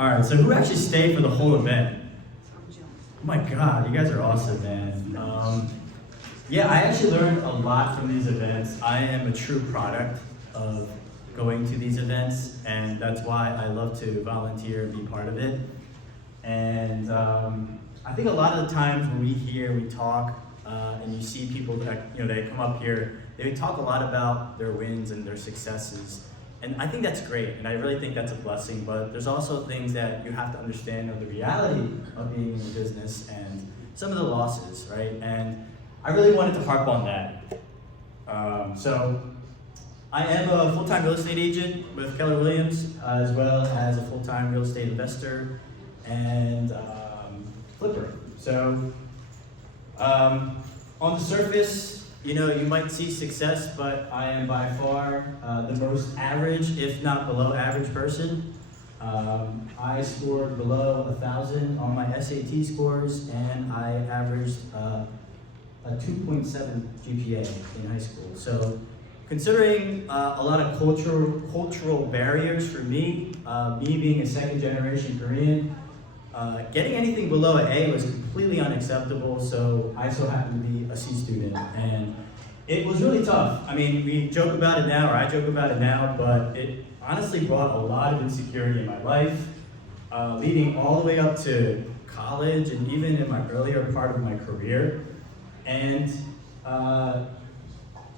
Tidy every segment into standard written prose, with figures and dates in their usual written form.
All right, so who actually stayed for the whole event? Oh my God, you guys are awesome, man. Yeah, I actually learned a lot from these events. I am a true product of going to these events, and that's why I love to volunteer and be part of it. And I think a lot of the times when we talk, and you see people that they come up here, they talk a lot about their wins and their successes. And I think that's great, and I really think that's a blessing, but there's also things that you have to understand of the reality of being in the business and some of the losses, right? And I really wanted to harp on that. So I am a full-time real estate agent with Keller Williams, as well as a full-time real estate investor and flipper. So on the surface, you might see success, but I am by far the most average, if not below average person. I scored below 1,000 on my SAT scores, and I averaged a 2.7 GPA in high school. So considering a lot of cultural barriers for me, me being a second generation Korean, getting anything below an A was completely unacceptable, so I so happened to be a C student, and it was really tough. I mean, we joke about it now, or I joke about it now, but it honestly brought a lot of insecurity in my life, leading all the way up to college and even in my earlier part of my career. And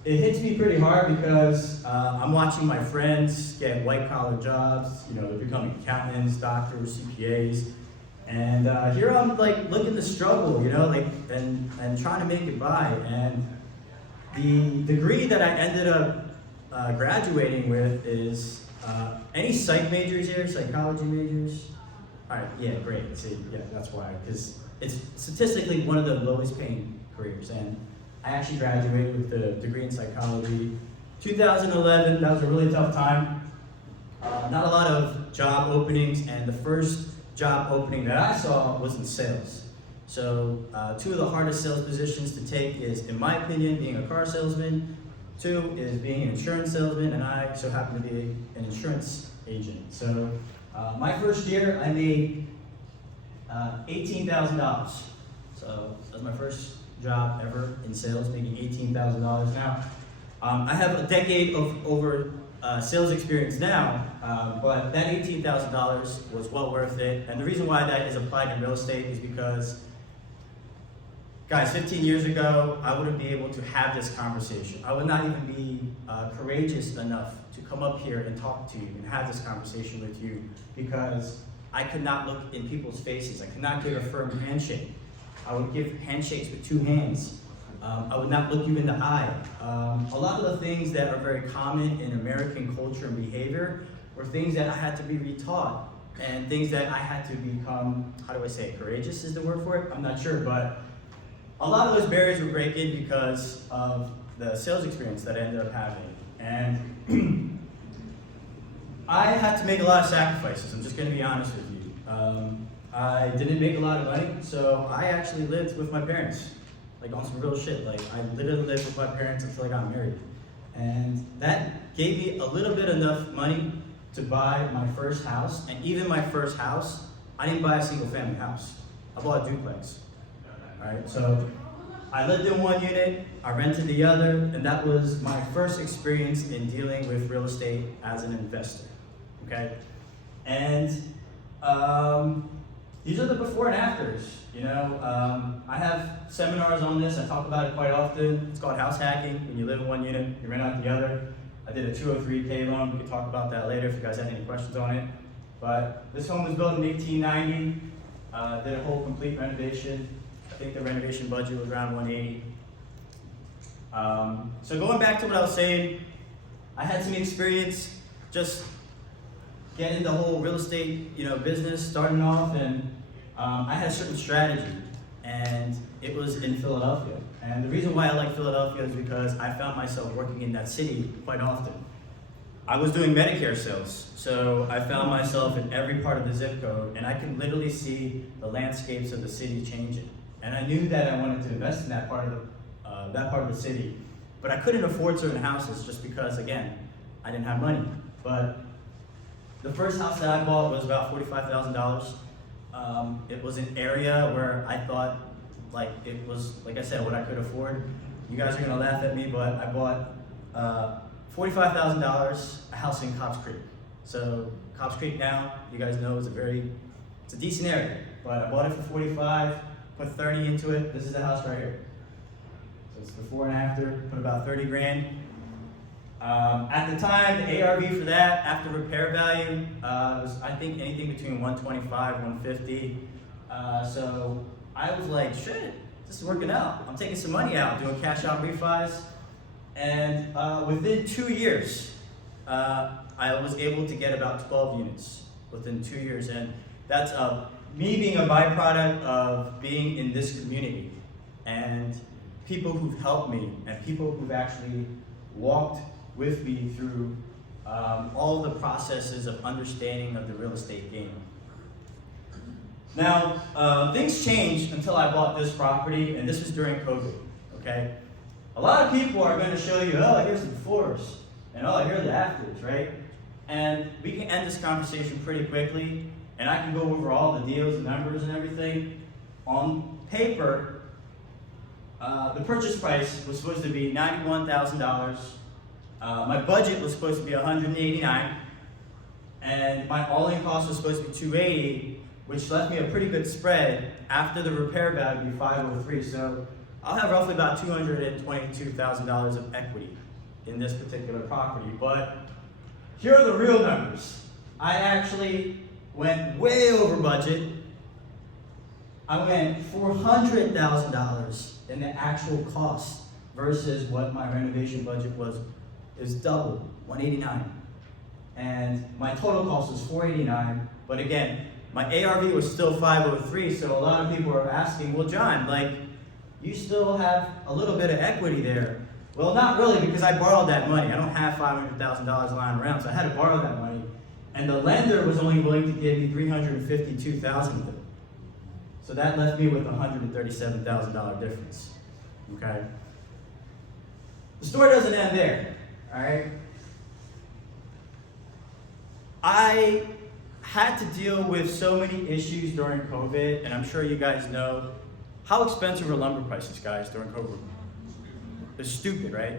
it hits me pretty hard because I'm watching my friends get white-collar jobs, they're becoming accountants, doctors, CPAs, and here I'm looking to struggle, and trying to make it by. And the degree that I ended up graduating with is any psych majors here, psychology majors? All right, yeah, great. See, yeah, that's why, because it's statistically one of the lowest paying careers. And I actually graduated with a degree in psychology. 2011, that was a really tough time. Not a lot of job openings, and the first job opening that I saw was in sales. So two of the hardest sales positions to take is, in my opinion, being a car salesman. Two is being an insurance salesman, and I so happen to be an insurance agent. So my first year, I made $18,000. So that was my first job ever in sales, making $18,000. Now, I have a decade of over sales experience now, but that $18,000 was well worth it. And the reason why that is applied in real estate is because, guys, 15 years ago, I wouldn't be able to have this conversation. I would not even be courageous enough to come up here and talk to you and have this conversation with you, because I could not look in people's faces. I could not give a firm handshake. I would give handshakes with two hands. I would not look you in the eye. A lot of the things that are very common in American culture and behavior were things that I had to be retaught, and things that I had to become, how do I say it, courageous is the word for it? I'm not sure, but a lot of those barriers were breaking because of the sales experience that I ended up having. And I had to make a lot of sacrifices, I'm just gonna be honest with you. I didn't make a lot of money, so I actually lived with my parents, on some real shit. I literally lived with my parents until I got married. And that gave me a little bit enough money to buy my first house. And even my first house, I didn't buy a single family house. I bought a duplex. All right, so I lived in one unit, I rented the other, and that was my first experience in dealing with real estate as an investor, okay? And these are the before and afters, I have seminars on this, I talk about it quite often. It's called house hacking. When you live in one unit, you rent out the other. I did a 203K loan, we can talk about that later if you guys have any questions on it. But this home was built in 1890, did a whole complete renovation. I think the renovation budget was around 180. So going back to what I was saying, I had some experience just getting the whole real estate, business starting off, and I had a certain strategy, and it was in Philadelphia. And the reason why I like Philadelphia is because I found myself working in that city quite often. I was doing Medicare sales, so I found myself in every part of the zip code, and I could literally see the landscapes of the city changing. And I knew that I wanted to invest in that part of the city, but I couldn't afford certain houses just because, again, I didn't have money. But The first house that I bought was about $45,000. It was an area where I thought, like, it was, like I said, what I could afford. You guys are gonna laugh at me, but I bought $45,000, a house in Cobbs Creek. So Cobbs Creek now, you guys know, is it's a decent area. But I bought it for 45, put 30 into it. This is the house right here. So it's before and after, put about 30 grand. At the time, the ARV for that, after repair value, was I think anything between 125, 150. So I was like, shit, this is working out. I'm taking some money out, doing cash out refis. And within 2 years, I was able to get about 12 units within 2 years. And that's me being a byproduct of being in this community and people who've helped me and people who've actually walked with me through all the processes of understanding of the real estate game. Now, things changed until I bought this property, and this was during COVID, okay? A lot of people are gonna show you, oh, here's the befores, and oh, here are the afters, right? And we can end this conversation pretty quickly, and I can go over all the deals and numbers and everything. On paper, the purchase price was supposed to be $91,000. My budget was supposed to be $189, and my all-in cost was supposed to be $280, which left me a pretty good spread after the repair value be $503. So I'll have roughly about $222,000 of equity in this particular property. But here are the real numbers. I actually went way over budget. I went $400,000 in the actual cost versus what my renovation budget was. Is double, $189. And my total cost was $489. But again, my ARV was still $503. So a lot of people are asking, well, John, like, you still have a little bit of equity there. Well, not really, because I borrowed that money. I don't have $500,000 lying around, so I had to borrow that money. And the lender was only willing to give me $352,000 of it. So that left me with a $137,000 difference, okay? The story doesn't end there, all right? I had to deal with so many issues during COVID, and I'm sure you guys know how expensive were lumber prices, guys, during COVID. It's stupid, right?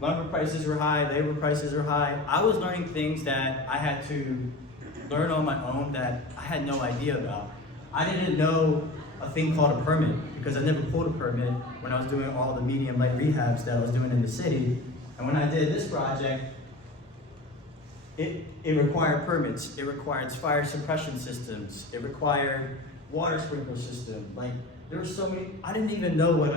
Lumber prices were high, labor prices were high. I was learning things that I had to learn on my own that I had no idea about. I didn't know a thing called a permit because I never pulled a permit when I was doing all the medium light rehabs that I was doing in the city. And when I did this project, it required permits. It required fire suppression systems. It required water sprinkler system. Like, there were so many, I didn't even know what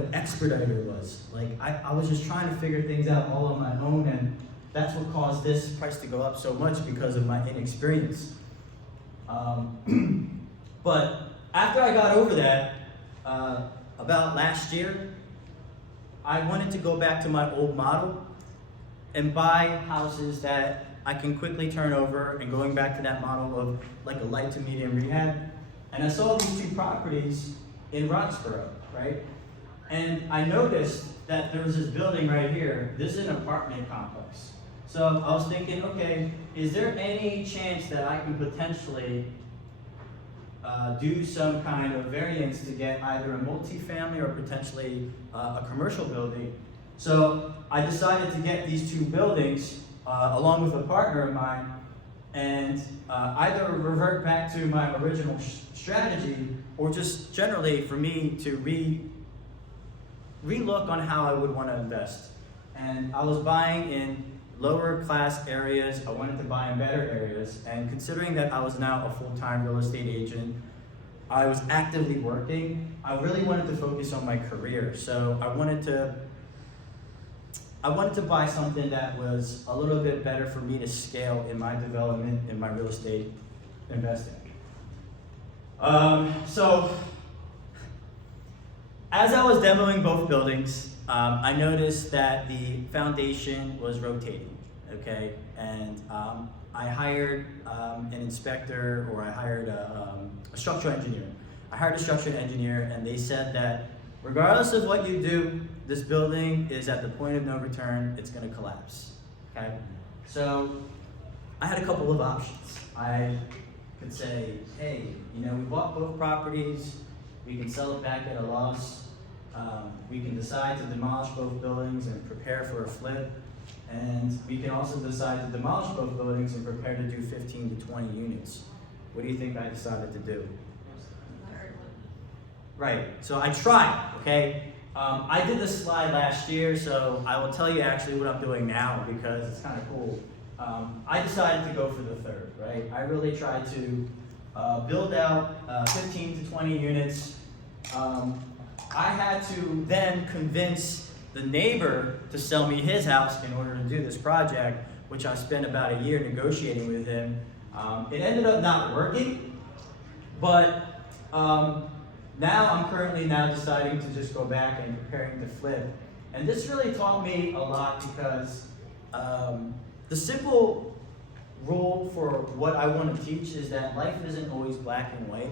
an expediter was. Like, I was just trying to figure things out all on my own, and that's what caused this price to go up so much because of my inexperience. But after I got over that, about last year, I wanted to go back to my old model and buy houses that I can quickly turn over, and going back to that model of like a light to medium rehab. And I saw these two properties in Roxborough, right? And I noticed that there was this building right here. This is an apartment complex. So I was thinking, okay, is there any chance that I can potentially do some kind of variance to get either a multifamily or potentially a commercial building? So I decided to get these two buildings along with a partner of mine, and either revert back to my original strategy, or just generally for me to relook on how I would want to invest. And I was buying in lower class areas. I wanted to buy in better areas. And considering that I was now a full-time real estate agent, I was actively working, I really wanted to focus on my career. So I wanted to buy something that was a little bit better for me to scale in my development, in my real estate investing. So as I was demoing both buildings, I noticed that the foundation was rotating, okay? And I hired an inspector, or I hired a structural engineer. I hired a structural engineer, and they said that regardless of what you do, this building is at the point of no return, it's gonna collapse, okay? So I had a couple of options. I could say, hey, you know, we bought both properties, we can sell it back at a loss, we can decide to demolish both buildings and prepare for a flip, and we can also decide to demolish both buildings and prepare to do 15 to 20 units. What do you think I decided to do? Right, so I tried, okay? I did this slide last year, so I will tell you actually what I'm doing now because it's kind of cool. I decided to go for the third, right? I really tried to build out 15 to 20 units. I had to then convince the neighbor to sell me his house in order to do this project, which I spent about a year negotiating with him. It ended up not working, but now I'm currently deciding to just go back and preparing to flip. And this really taught me a lot because the simple rule for what I want to teach is that life isn't always black and white.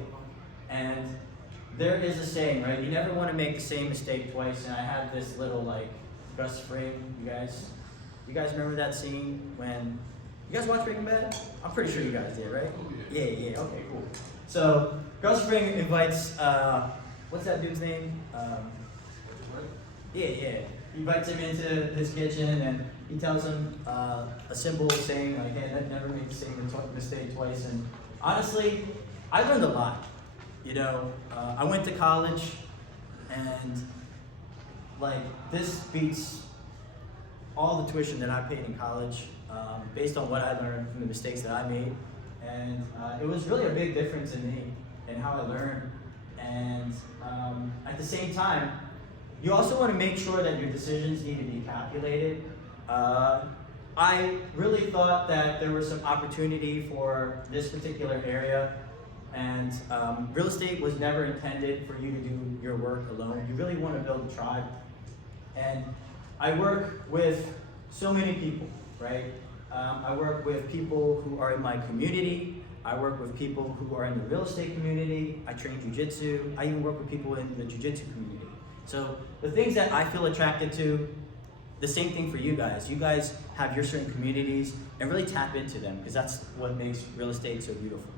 And there is a saying, right? You never want to make the same mistake twice. And I have this little like Gus Fring, you guys remember that scene when, you guys watch Breaking Bad? I'm pretty sure you guys did, right? Yeah, okay, cool. So Gus Fring invites, what's that dude's name? He invites him into his kitchen and he tells him a simple saying like, hey, never make the same mistake twice. And honestly, I learned a lot. You know, I went to college and like this beats all the tuition that I paid in college based on what I learned from the mistakes that I made. And it was really a big difference in me and how I learned. And at the same time, you also want to make sure that your decisions need to be calculated. I really thought that there was some opportunity for this particular area, and real estate was never intended for you to do your work alone. You really want to build a tribe. And I work with so many people, right? I work with people who are in my community. I work with people who are in the real estate community. I train jiu-jitsu. I even work with people in the jiu-jitsu community. So the things that I feel attracted to, the same thing for you guys. You guys have your certain communities and really tap into them because that's what makes real estate so beautiful.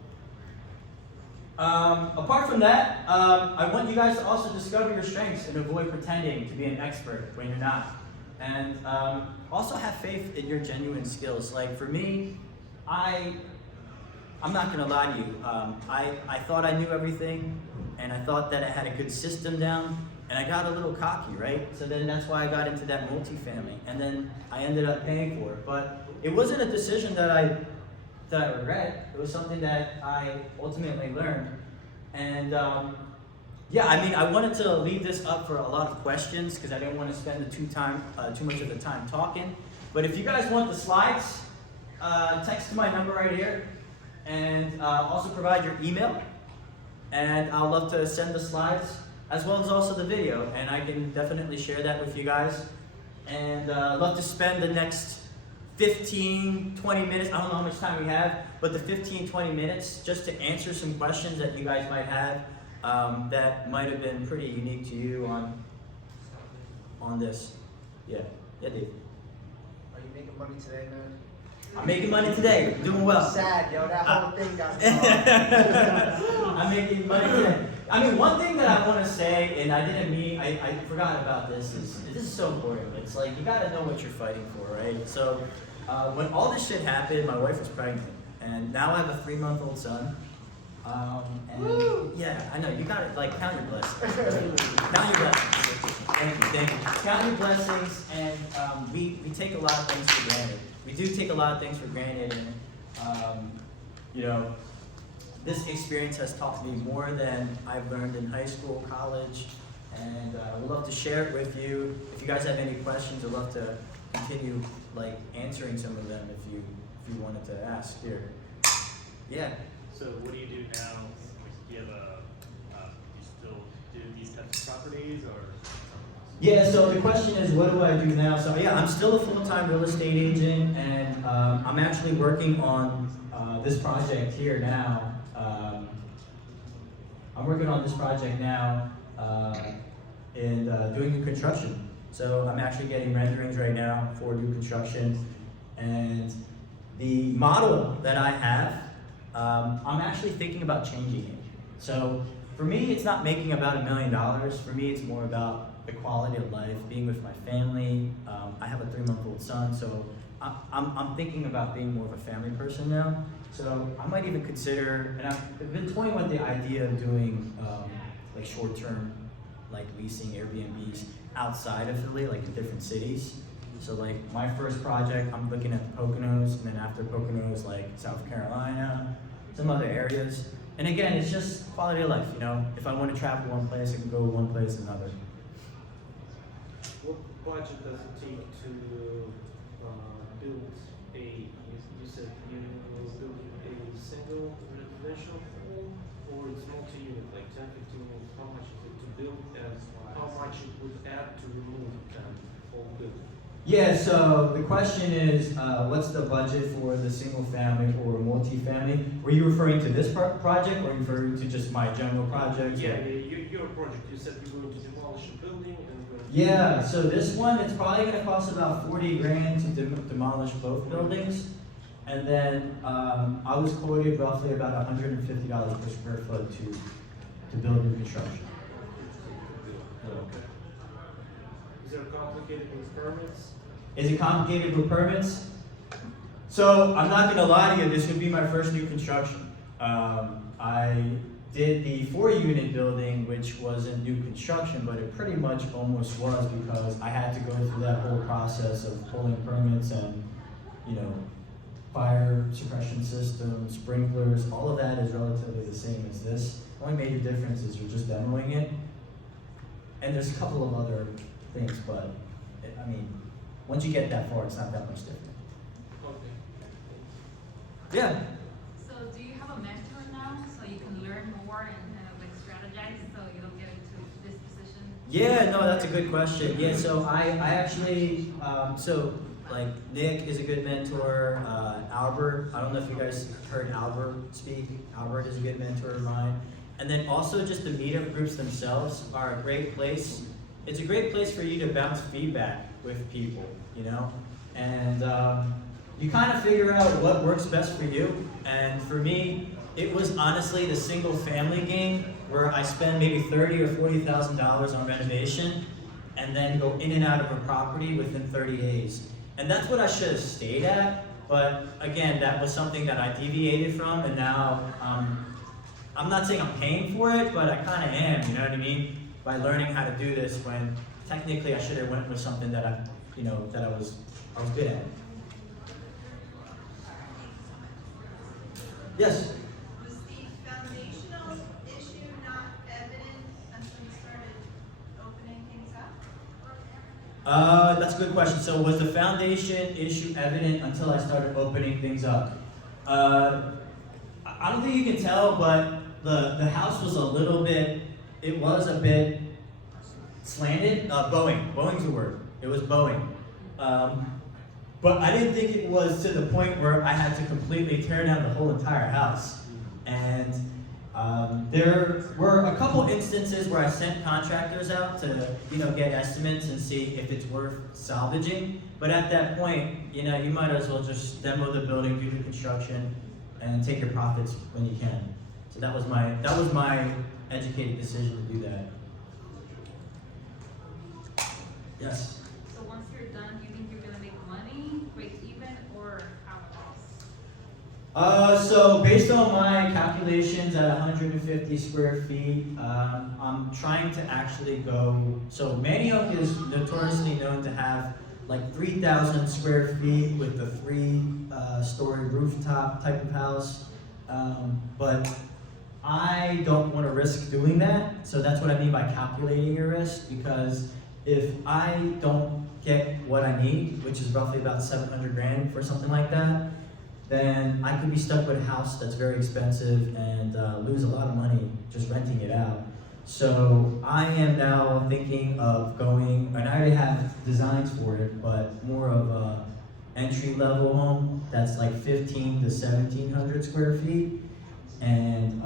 Apart from that, I want you guys to also discover your strengths and avoid pretending to be an expert when you're not. And also have faith in your genuine skills. Like for me, I'm not gonna lie to you. I thought I knew everything and I thought that I had a good system down and I got a little cocky, right? So then that's why I got into that multifamily and then I ended up paying for it. But it wasn't a decision that I regret. It was something that I ultimately learned. And yeah, I mean, I wanted to leave this up for a lot of questions because I didn't want to spend too much of the time talking. But if you guys want the slides, text my number right here and also provide your email. And I'll love to send the slides as well as also the video. And I can definitely share that with you guys. And love to spend the next 15, 20 minutes, I don't know how much time we have, but the 15, 20 minutes just to answer some questions that you guys might have that might have been pretty unique to you on this. Yeah, Dave. Are you making money today, man? I'm making money today, doing well. Sad, yo, that whole thing got I'm making money today. I mean, one thing that I want to say, and I didn't mean, I forgot about this, is this is so important. It's like, you got to know what you're fighting for, right? So, when all this shit happened, my wife was pregnant, and now I have a 3-month-old son. And woo! Yeah, I know, you got to, like, count your blessings. Count your blessings. Thank you. Count your blessings, and we take a lot of things for granted. We do take a lot of things for granted, and, you know, this experience has taught me more than I've learned in high school, college, and I would love to share it with you. If you guys have any questions, I'd love to continue like answering some of them if you wanted to ask here. Yeah. So what do you do now? Do you have you still do these types of properties or? Yeah, so the question is, what do I do now? So yeah, I'm still a full-time real estate agent, and I'm actually working on this project here now. I'm working on this project now and doing new construction. So I'm actually getting renderings right now for new construction, and the model that I have, I'm actually thinking about changing it. So for me, it's not making about $1 million. For me, it's more about the quality of life, being with my family. I have a 3-month-old son, so I'm thinking about being more of a family person now. So I might even consider, and I've been toying with the idea of doing like short-term, like leasing Airbnbs outside of Philly, like in different cities. So like my first project, I'm looking at the Poconos, and then after Poconos, like South Carolina, some other areas. And again, it's just quality of life, you know? If I want to travel one place, I can go one place or another. What budget does it take to build you said you will build a single residential home, or it's multi-unit, like 10, 15 units? How much is it to build, and how much it would add to remove whole building? Yeah, so the question is, what's the budget for the single family or multi-family? Were you referring to this project, or are you referring to just my general project? Yeah, your project, you said you were going to demolish a building and Yeah, so this one, it's probably gonna cost about 40 grand to demolish both buildings. And then I was quoted roughly about $150 per square foot to build new construction. Okay. Is it complicated with permits? Is it complicated with permits? So I'm not gonna lie to you, this would be my first new construction. I did the 4-unit building, which wasn't new construction, but it pretty much almost was, because I had to go through that whole process of pulling permits and, you know, fire suppression systems, sprinklers, all of that is relatively the same as this. The only major difference is you're just demoing it. And there's a couple of other things, but I mean, once you get that far, it's not that much different. Okay. Yeah. So do you have a mentor now, so you can learn more and kind of like strategize, so you don't get into this position? Yeah, no, that's a good question. Yeah, so I actually, so like Nick is a good mentor. Albert, I don't know if you guys heard Albert speak. Albert is a good mentor of mine. And then also just the meetup groups themselves are a great place. It's a great place for you to bounce feedback with people, you know? And you kind of figure out what works best for you. And for me, it was honestly the single family game where I spend maybe $30,000 or $40,000 on renovation and then go in and out of a property within 30 days. And that's what I should have stayed at. But again, that was something that I deviated from, and now I'm not saying I'm paying for it, but I kind of am, you know what I mean? By learning how to do this, when technically I should have went with something that I was good at. Yes? Was the foundational issue not evident until you started opening things up? That's a good question. So was the foundation issue evident until I started opening things up? I don't think you can tell, but the house was it was a bit slanted. Bowing's the word. It was bowing. But I didn't think it was to the point where I had to completely tear down the whole entire house. And there were a couple instances where I sent contractors out to, get estimates and see if it's worth salvaging. But at that point, you might as well just demo the building, do the construction, and take your profits when you can. So that was my educated decision to do that. Yes. So once you're done, do you think you're gonna make money, break even, or have a loss? So based on my calculations at 150 square feet, I'm trying to actually go, so Manioc is notoriously known to have like 3,000 square feet with the 3-story rooftop type of house. But I don't want to risk doing that. So that's what I mean by calculating your risk, because if I don't get what I need, which is roughly about 700 grand for something like that, then I could be stuck with a house that's very expensive and lose a lot of money just renting it out. So I am now thinking of going, and I already have designs for it, but more of a entry-level home that's like 1,500 to 1,700 square feet, and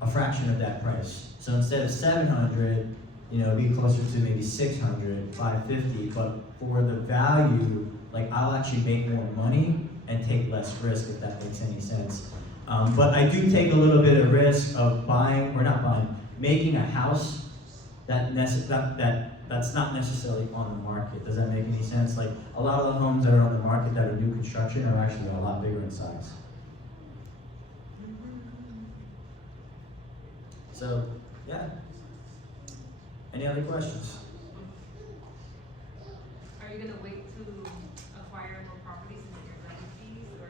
a fraction of that price. So instead of 700, it'd be closer to maybe 600, 550, but for the value, like I'll actually make more money and take less risk, if that makes any sense. But I do take a little bit of risk of making a house that's not necessarily on the market. Does that make any sense? Like, a lot of the homes that are on the market that are new construction are actually a lot bigger in size. So, yeah. Any other questions? Are you gonna wait to acquire more properties and get your fees, or?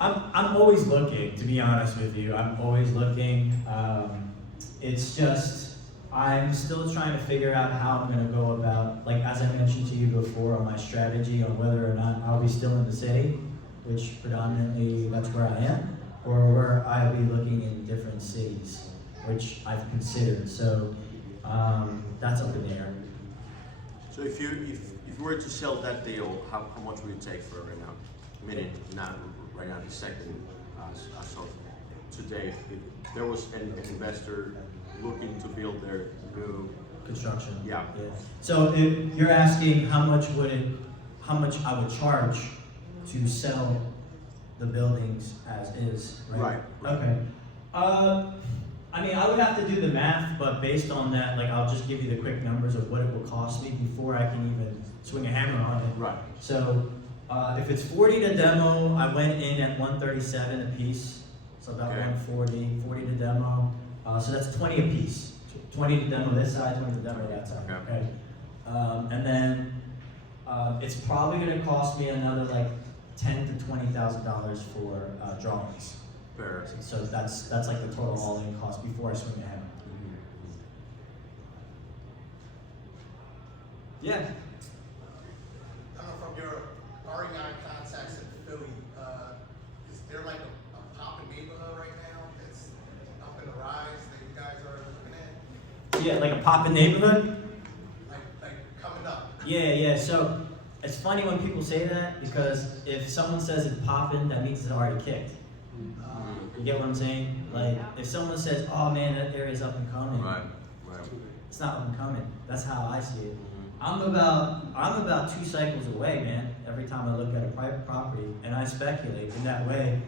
I'm always looking, to be honest with you. I'm always looking. It's just, I'm still trying to figure out how I'm gonna go about, like, as I mentioned to you before, on my strategy on whether or not I'll be still in the city, which predominantly that's where I am, or where I'll be looking in different cities, which I've considered. So that's up in the air. So if you were to sell that deal, how much would it take for right now? I mean, not right now, the second as of today. If there was an investor looking to build their new Construction. Yeah. So if you're asking how much I would charge to sell the buildings as is, right? Right. Okay. I mean, I would have to do the math, but based on that, like, I'll just give you the quick numbers of what it will cost me before I can even swing a hammer on it. Right. So, if it's 40 to demo, I went in at 137 a piece, so about Okay. 40 to demo. So that's 20 a piece. 20 to demo this side, 20 to demo that side. Okay. And then it's probably going to cost me another like $10,000 to $20,000 for drawings. Fair. So that's like the total all-in cost before I swing the hammer. Yeah. I don't know, from your REI contacts in Philly, is there like a poppin' neighborhood right now that's up in the rise that you guys are looking at? Yeah, like a poppin' neighborhood. Like coming up? Yeah. So it's funny when people say that, because if someone says it's poppin', that means it's already kicked. You get what I'm saying? Like, if someone says, "Oh man, that area's up and coming," Right. it's not up and coming. That's how I see it. I'm about 2 cycles away, man. Every time I look at a private property, and I speculate in that way.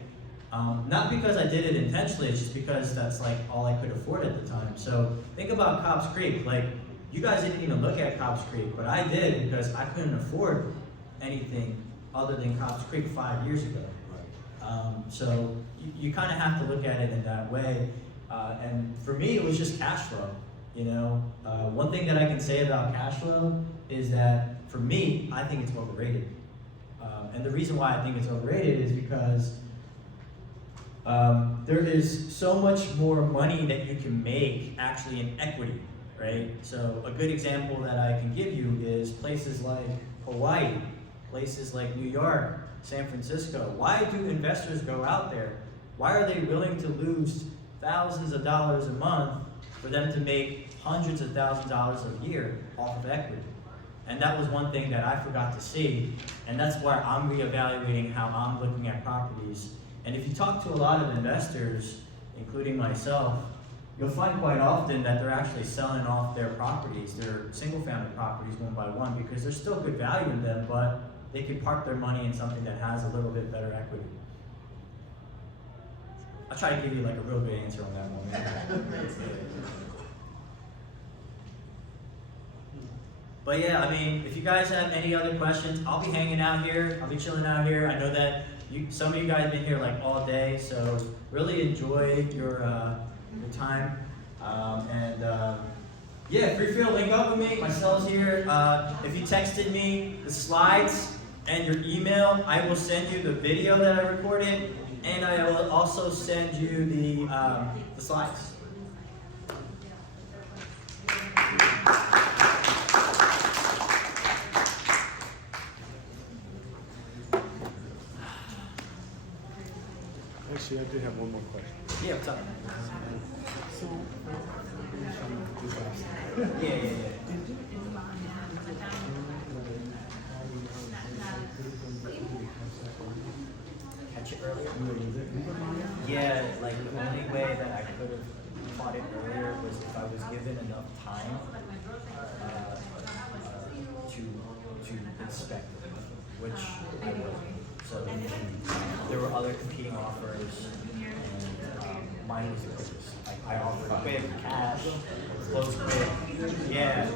Not because I did it intentionally, it's just because that's like all I could afford at the time. So think about Cobbs Creek. Like, you guys didn't even look at Cobbs Creek, but I did, because I couldn't afford anything other than Cobbs Creek 5 years ago. So you kind of have to look at it in that way. And for me, it was just cash flow. You know, one thing that I can say about cash flow is that for me, I think it's overrated. And the reason why I think it's overrated is because there is so much more money that you can make actually in equity, right? So a good example that I can give you is places like Hawaii, places like New York, San Francisco. Why do investors go out there? Why are they willing to lose thousands of dollars a month for them to make hundreds of thousands of dollars a year off of equity? And that was one thing that I forgot to see, and that's why I'm reevaluating how I'm looking at properties. And if you talk to a lot of investors, including myself, you'll find quite often that they're actually selling off their properties, their single-family properties, one by one, because there's still good value in them, but they can park their money in something that has a little bit better equity. I'll try to give you like a real good answer on that one. But yeah, I mean, if you guys have any other questions, I'll be hanging out here. I'll be chilling out here. I know that some of you guys have been here like all day, so really enjoy your time. Yeah, free to link up with me. My cell's here. If you texted me the slides and your email, I will send you the video that I recorded, and I will also send you the slides. Actually, I do have one more question. Yeah, what's up? So, Yeah. Catch it earlier? Yeah, like the only way that I could have caught it earlier was if I was given enough time to inspect it, which I wasn't. So there were other competing offers, and mine was the quickest. Like I offered quick, cash, close quick. Yeah,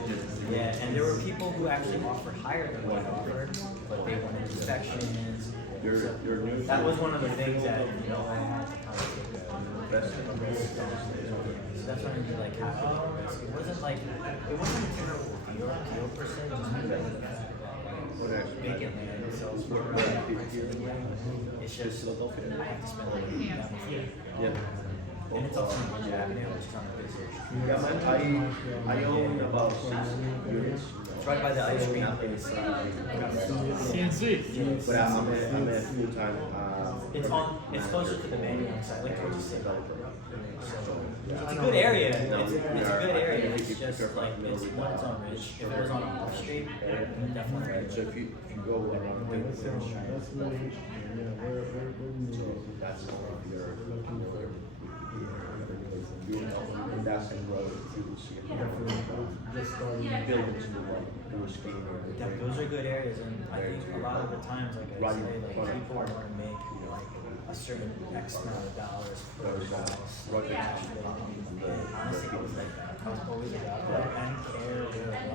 yeah. And there were people who actually offered higher than what I offered, but they wanted inspections. That was one of the things that I had to kind of take a risk on. So that's when I did like half of the risk. It wasn't a terrible deal per se, just because of the fact that vacant land sells for around anyway. It's just I have to spend a little bit down here. Yeah. And it's also on Ridge Avenue, which is on the busy. Yeah, man, I own about 6 units. It's right by the ice cream place. CNC. But I'm a full-time. It's closer to the manual side, like towards the city. So it's a good area. It's a good area. It's just like it's on Ridge. If it was on off street, then definitely. So if you go around the That's really, so that's your that's the road to see just starting. buildings in the world. Those are good areas, and I think a lot of the times, like I say, like people want to make like a certain X amount of dollars per house, cash flow. And honestly, it was like that. I was always about that. I didn't care where it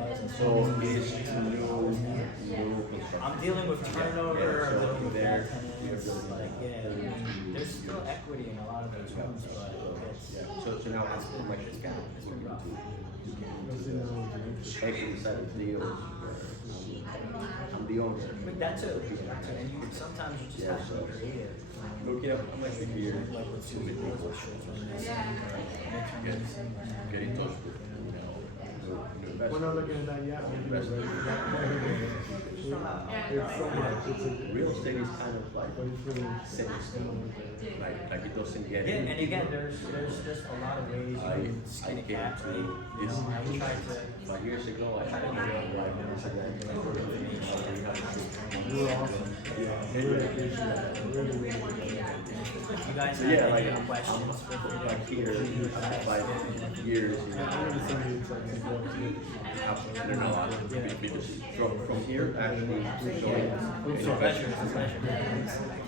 was. And So it's new construction. I'm dealing with turnover, I'm dealing with bad tenants. Like, yeah, I mean, there's still equity in a lot of those homes, but it's So now it's been like it's been rough. equity side of the deal. I'm the owner. But that too, and you sometimes you just have to be creative. Looking up, I'm like here. Like with Susie Rose, with Get in touch with We're not looking at that yet. It's so much. It's a real estate is kind of like but it's really semi-stone. Like it doesn't get Yeah, and again, there's just a lot of ways you can skin a cat. I tried to. 5 years ago, I had a deal right You're awesome. Yeah, really appreciate it. Really appreciate it. You guys have Yeah, any like questions? like here, 5 years. I'm gonna send you exactly what you I don't know, because from here actually to showing It's a pleasure. It's a pleasure.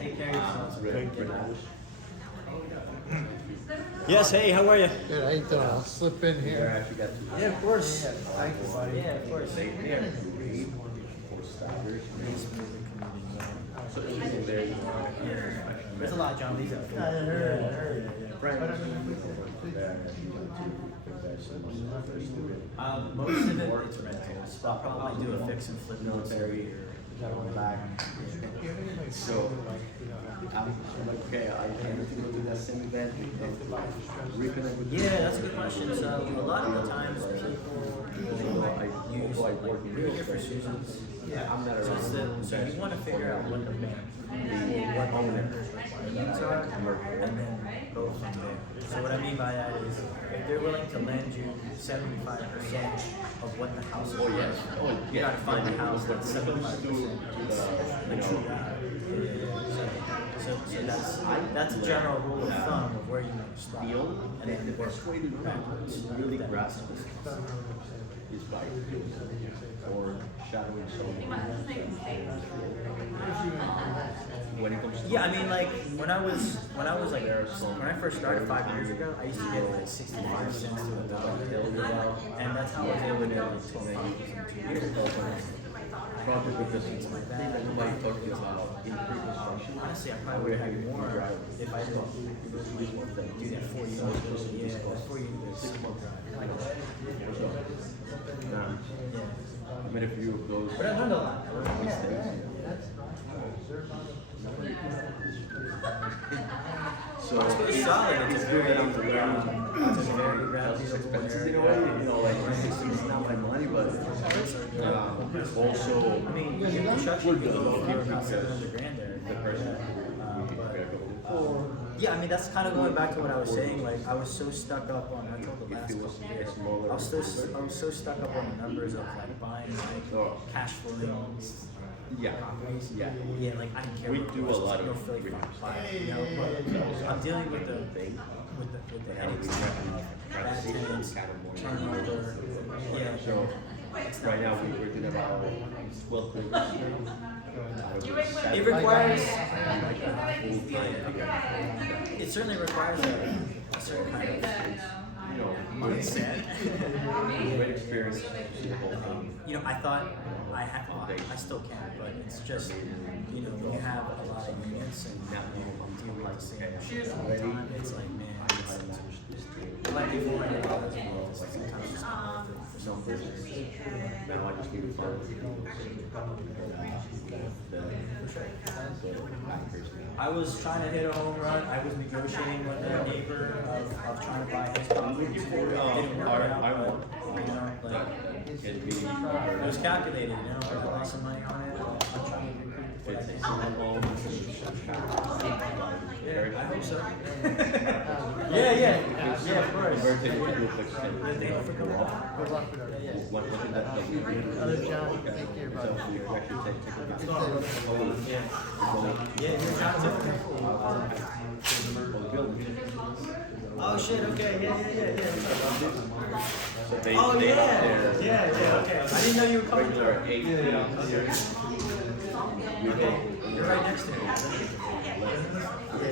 Take care of yourselves. really nice. Yes. Hey, how are you? Good, how you doing? I'll slip in There here. actually got to Yeah, of course. Thank you, buddy. Yeah, of course. stay there to read for starters. So even there, you know, There's a lot of John Lee's out there. I heard. friends. Most of it, it's rentals. I'll probably do a fix and flip military or. So I'm like, okay, I need to go to that same event and reconnect with Yeah, that's a good question. So a lot of the times people will use like really different reasons. Yeah, I'm not So, it's so you want to figure out what the what the members' requirements are, and then go from there. So what I mean by that is, if they're willing to lend you 75% of what the house is worth, you got to find a house that's 75% the true value. So that's a general rule of thumb of where you want to start, and then the work best way to backwards. really grasp this is by or shadowing someone. When it comes to Yeah, I mean, like when I was like when I first started 5 years ago, I used to get like 65 cents to a dollar, and that's how I was able to get like 12 properties in 2 years. probably because it's a thing that nobody talked about in pre-construction. Honestly, I probably would have had more if I didn't do that 4 years ago. Yeah, that 4 years, 6 month drive. Nah. I made a few of those. But I learned a lot. So It's solid. It's a very, to learn. it's a very It's expensive in a reputable way, you know, like it's not my money, but also I mean, in construction, you go for about 700 grand there. the person. Yeah, I mean that's kind of going back to what I was saying. Like I was so stuck up on. I told the last couple of years. I was so stuck up on the numbers of like buying like cash flowing Yeah, properties. yeah. Yeah, like I don't care. We what it do a costs, lot you know, of for like research. 5, you know, but I'm dealing with the headaches of bad tenants, turnover. Yeah, So right now we're doing about 12 things. It requires. It certainly requires a certain kind of mindset. Great experience. I thought I had. I still can, but it's just when you have a lot of units and I'm dealing with the same shit all the time. It's like, man, it's like before I get out of it, sometimes it's not worth it for some reason. Now I just need to find I was trying to hit a home run. I was negotiating with a neighbor of trying to buy his property. It didn't work out, but, it was calculated, I lost some money on it. I'm trying to recoup what I think. I hope so. Yeah, of course. Thank you for coming out. Good luck with everything. Other John, take care, buddy. Yeah, your John's Oh shit, okay, yeah. So they, Oh they yeah, have their yeah, okay. I didn't know you were coming. regular 8 You're right next to me. So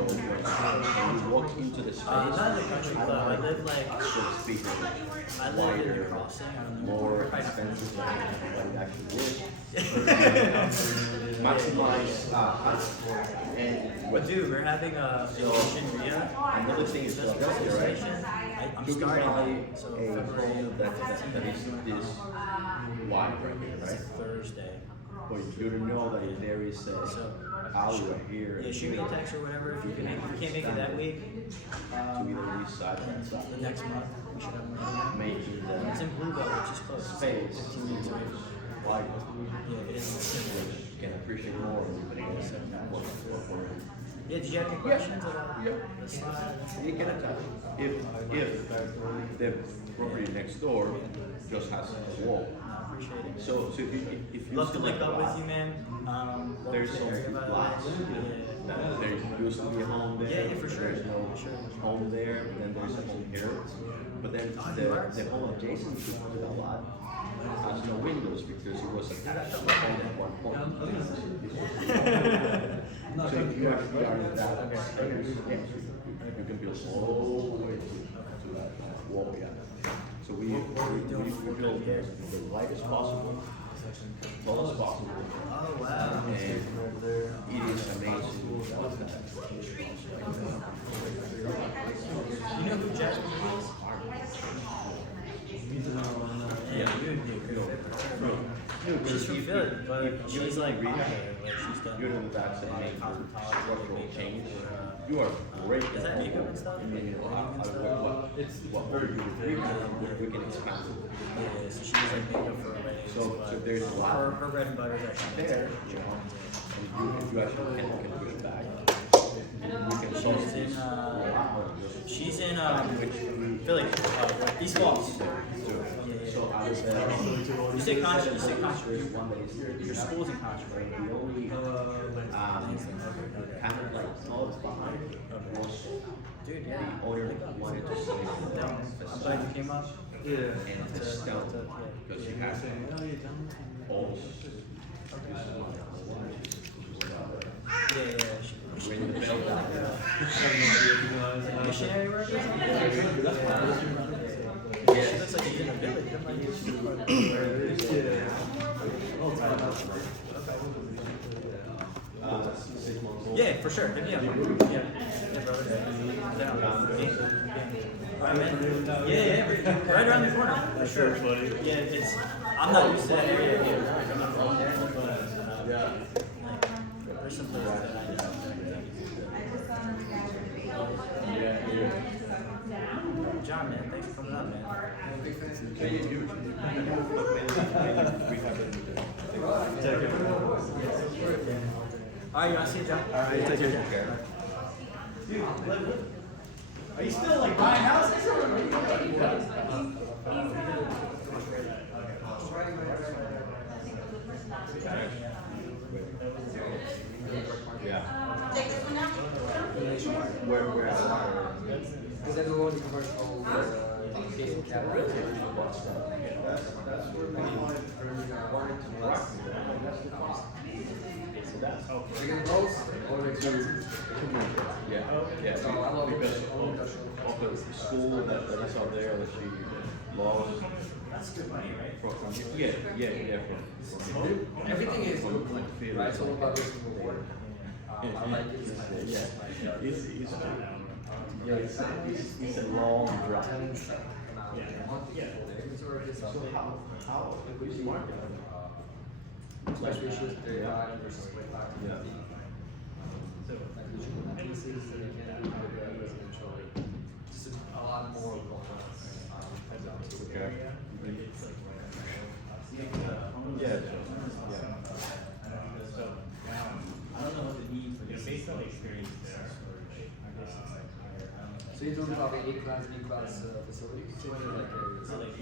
when you walk into the space, Not in the country club. I live like. so to speak, I live in the crossing. I don't know. more expensive than what it actually is. Maximize and But dude, we're having a vacation Ria. another thing is Just right? registration. I'm You can starting buy late, so a February home that is this wide right here, It's right? a Thursday. But you don't know that there is a alley right here. Yeah, shoot me a text or whatever if you can make. If you can't make it that week, to either east side and south, the next month we should have one. making It's the in Bluebell, which is close. It's like 15 minutes away from me. wide. Yeah, it is. You can appreciate more when you bring it what Yeah, did you have any questions about the slide? you can attack. If the property next door just has a wall. I appreciate it. So if you Love to select link up with lot, you, man. there's welcome to some the area, by the way. lots. Yeah. There used to be a home there. Yeah, for sure. There's no Sure. home there, but then there's a home here. But then the home adjacent to that lot has no windows because it was attached to the home at one point. So if you actually are in that space, you can build all the way to that wall, yeah. So we built the lightest possible, tall as possible. Oh wow. And it is amazing. You know who Jasmine is? Yeah, you would be a good fit for her. She's from Philly, but she's like she's done You're the that's a major structural change. You are great. Is that makeup and stuff? What we can expand. Yeah, so she does like makeup for weddings. So there's a lot her bread and butter is actually there, you know. And if you actually can push back, you can solve She's in Philly, East Falls. So I was You say Contra, your school's in Contra, right? the only kind of like thoughts behind was Dude, the owner wanted to save I'm glad you came up. and to stone because you have holes. Yeah. Ring the bell down. Missionary work? She looks like she's in a village. Yeah, for sure. Hit me up. Yeah, brother. Alright, man. Yeah, right around the corner, for sure. Yeah, I'm not used to that area here. I'm not from there, but there's some places that I know. John, man, thanks for coming up, man. Alright, you want to see it, John? Alright, take care. Dude, are you still like buying houses? Yeah. Take this one out. Where Because then we're going to commercial, case of categories. that's where we Warrington was. Chicken rolls or the two? Yeah, So I love because industrial. of the school that I saw there, that she lost. That's good money, right? From, yeah, from Everything is from good, field. right? So about this reward. I like it. It's a long drive. So how we market? Slash ratios 35 versus 45 to 50. Like the juvenile pieces that they can do with the residential. Just a lot more going on. Okay. I don't know what the need for this. Based on experience there. So you're talking about the A-class, B-class facilities? So like So like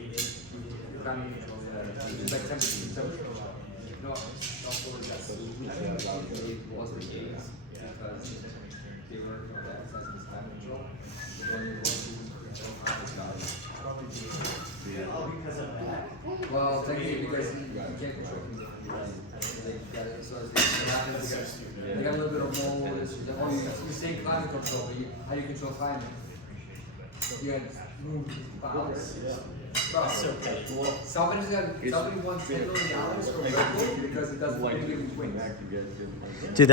climate control, it's like temperature. No, not fully that. It was the case because they were emphasizing climate control. When you go to Oh, because of that? well, technically because you can't control it. So what happens, you got a little bit of mold, you're saying climate control, but how do you control climate? You got move clouds. Bro, somebody wants $10 million for Red Bull because it doesn't Like, really swing back to get. Dude,